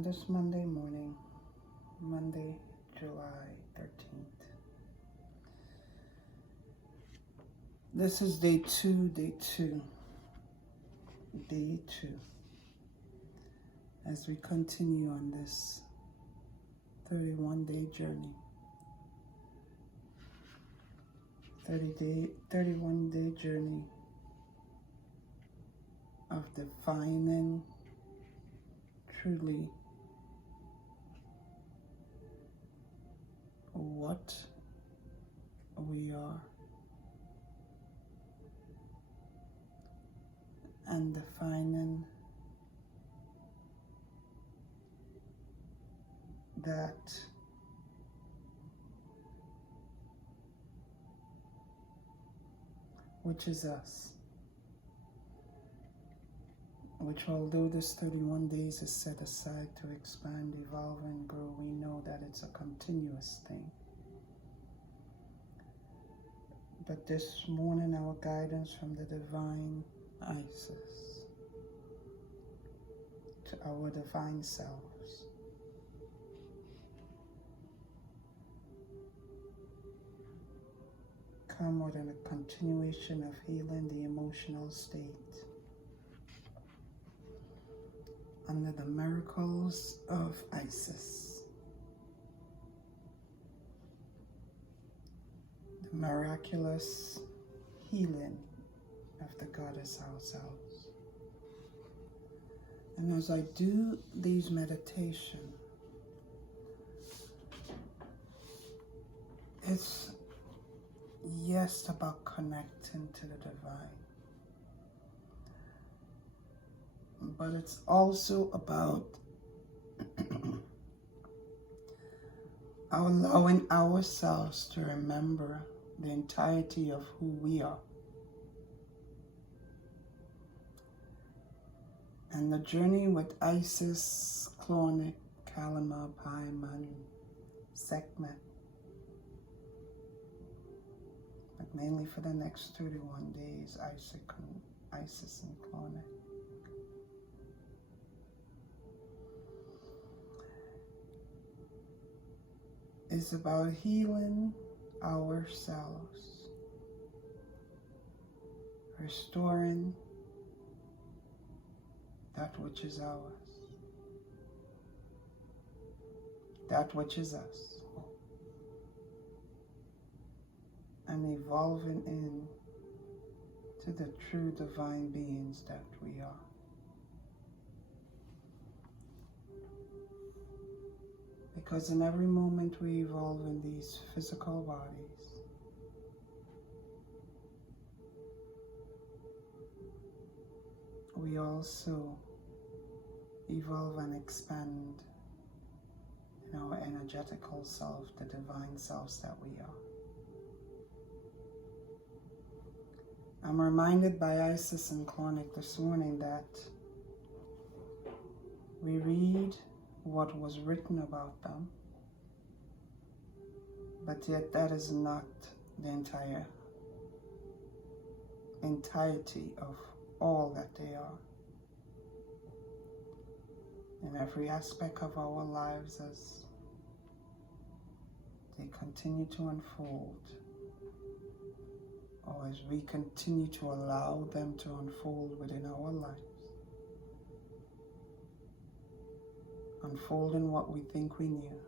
on this Monday morning, Monday, July 13th. This is day two, as we continue on this 31-day journey. 31-day journey of defining truly what we are and defining that which is us, which although this 31 days is set aside to expand, evolve, and grow, we know that it's a continuous thing. But this morning, our guidance from the divine Isis to our divine selves come with a continuation of healing the emotional state under the miracles of Isis, the miraculous healing of the goddess ourselves. And as I do these meditations, it's yes about connecting to the divine, but it's also about allowing ourselves to remember the entirety of who we are. And the journey with Isis, Clauneck, Kalima, Paiman, Sekhmet, but mainly for the next 31 days, Isis and Clauneck. It's about healing ourselves, restoring that which is ours, that which is us, and evolving into the true divine beings that we are. Because in every moment we evolve in these physical bodies, we also evolve and expand in our energetical self, the divine selves that we are. I'm reminded by Isis and Clauneck this morning that we read what was written about them, but yet that is not the entirety of all that they are. In every aspect of our lives as they continue to unfold, or as we continue to allow them to unfold within our lives, unfolding what we think we knew,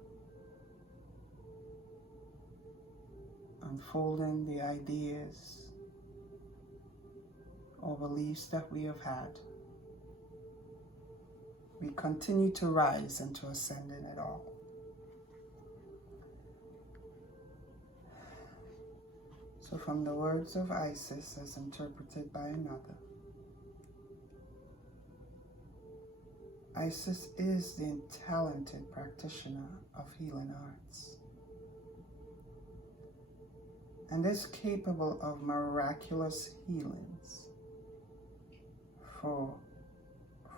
unfolding the ideas or beliefs that we have had, we continue to rise and to ascend in it all. So from the words of Isis as interpreted by another, Isis is the talented practitioner of healing arts and is capable of miraculous healings for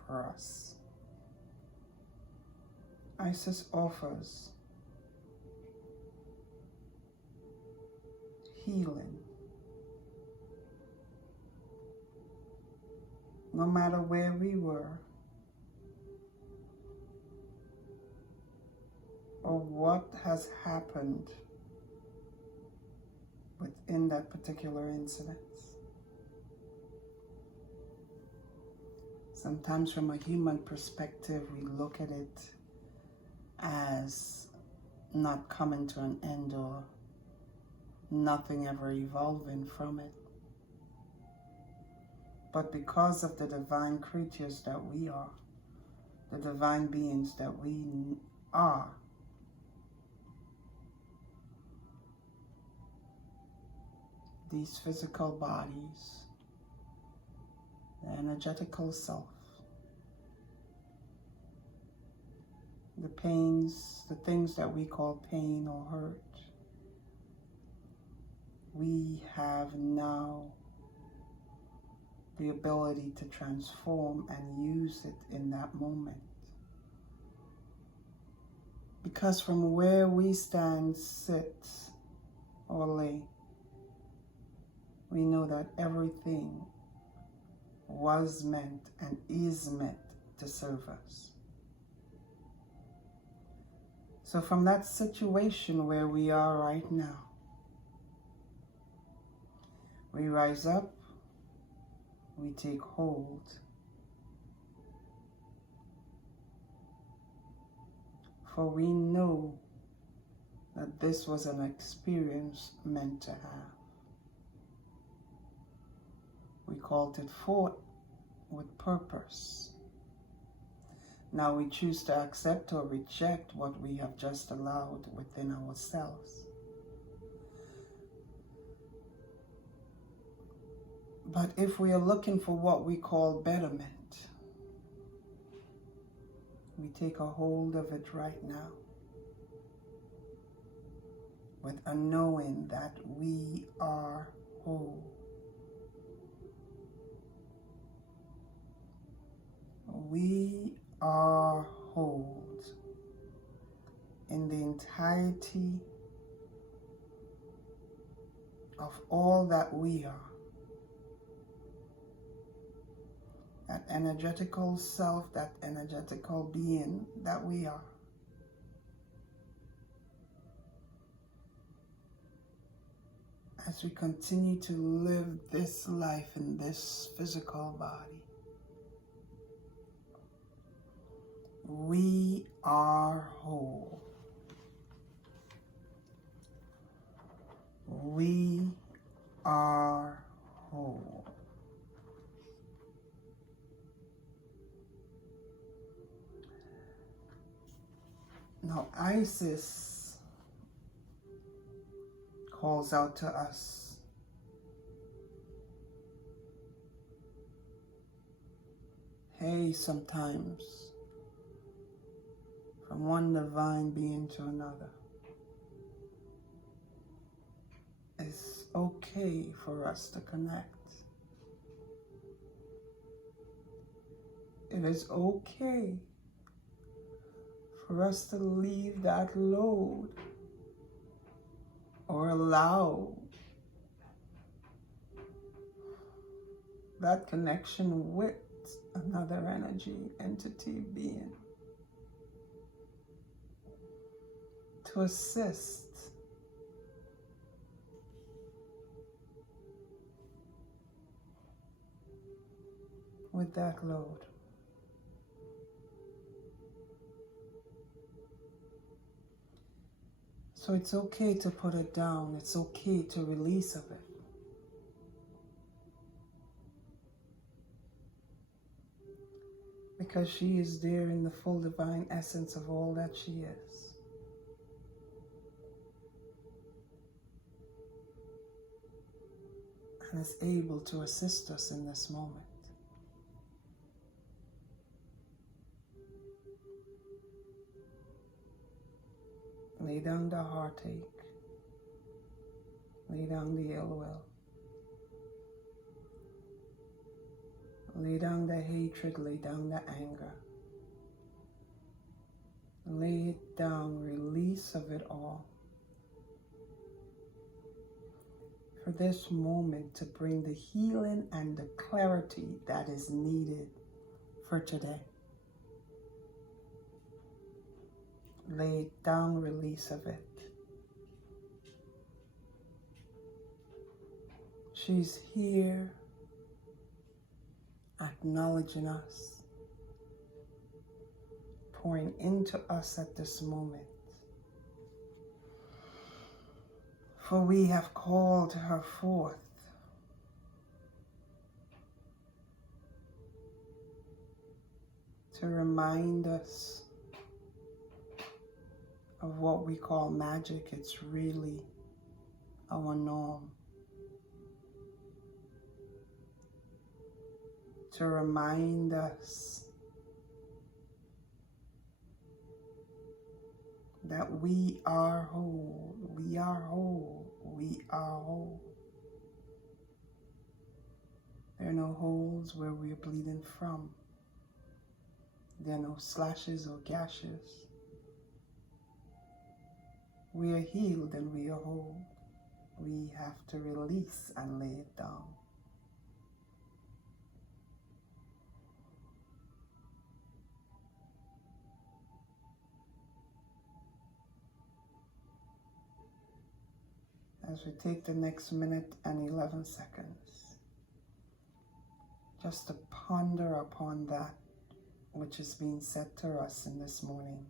us. Isis offers healing no matter where we were for what has happened within that particular incident. Sometimes from a human perspective, we look at it as not coming to an end or nothing ever evolving from it. But because of the divine creatures that we are, the divine beings that we are, these physical bodies, the energetical self, the pains, the things that we call pain or hurt, we have now the ability to transform and use it in that moment. Because from where we stand, sit, or lay, we know that everything was meant and is meant to serve us. So from that situation where we are right now, we rise up, we take hold, for we know that this was an experience meant to have. We called it forth with purpose. Now we choose to accept or reject what we have just allowed within ourselves. But if we are looking for what we call betterment, we take a hold of it right now with a knowing that we are whole. We are whole in the entirety of all that we are. That energetical self, that energetical being that we are. As we continue to live this life in this physical body, we are whole. We are whole. Now, Isis calls out to us. Hey, sometimes, from one divine being to another. It's okay for us to connect. It is okay for us to leave that load or allow that connection with another energy, entity, being to assist with that load. So it's okay to put it down. It's okay to release of it. Because she is there in the full divine essence of all that she is. And is able to assist us in this moment. Lay down the heartache. Lay down the ill will. Lay down the hatred. Lay down the anger. Lay it down. Release of it all. For this moment to bring the healing and the clarity that is needed for today. Lay it down, release of it. She's here, acknowledging us, pouring into us at this moment. For we have called her forth to remind us of what we call magic. It's really our norm. To remind us that we are whole, we are whole, we are whole. There are no holes where we are bleeding from. There are no slashes or gashes. We are healed and we are whole. We have to release and lay it down. As we take the next minute and 11 seconds, just to ponder upon that which is being said to us in this morning.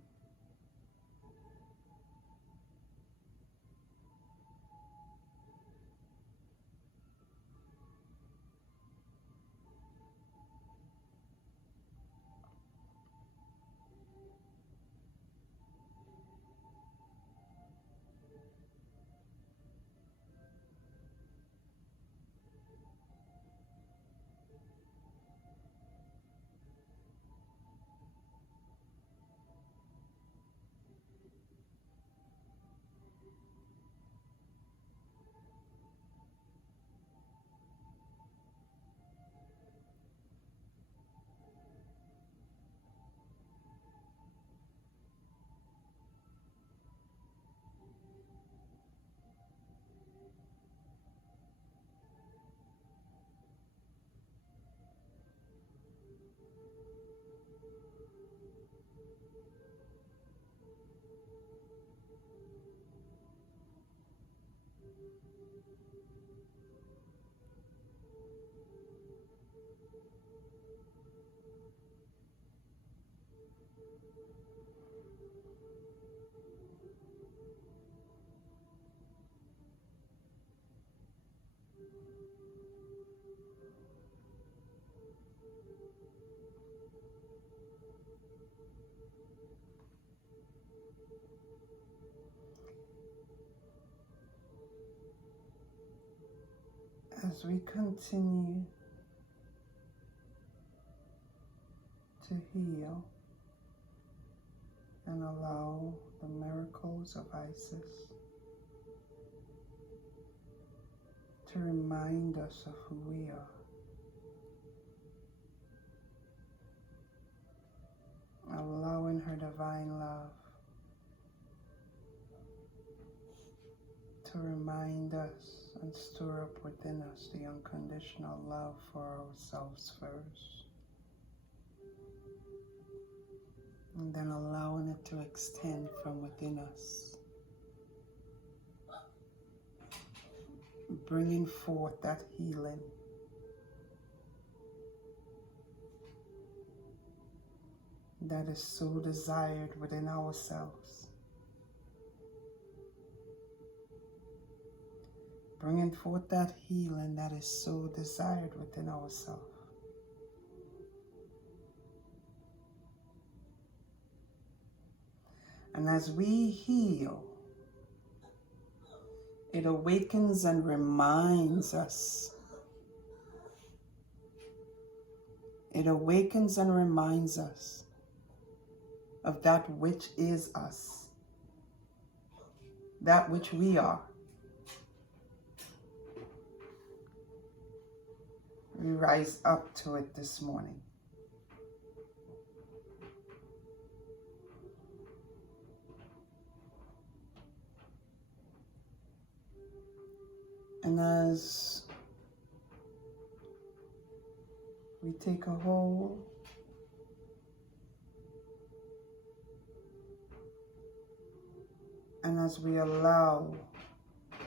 As we continue to heal and allow the miracles of Isis to remind us of who we are, allowing her divine love to remind us and stir up within us the unconditional love for ourselves first, and then allowing it to extend from within us, bringing forth that healing that is so desired within ourselves. Bringing forth that healing that is so desired within ourselves. And as we heal, it awakens and reminds us. It awakens and reminds us of that which is us, that which we are. We rise up to it this morning. And as we take a whole as we allow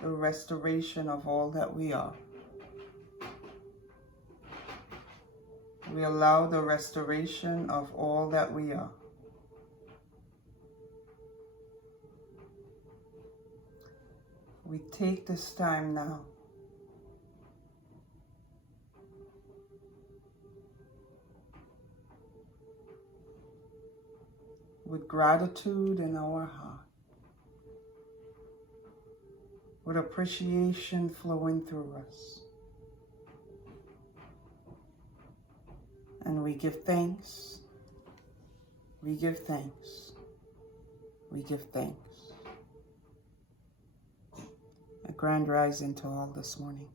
the restoration of all that we are. We allow the restoration of all that we are. We take this time now with gratitude in our heart, with appreciation flowing through us. And we give thanks, we give thanks, we give thanks. A grand rising to all this morning.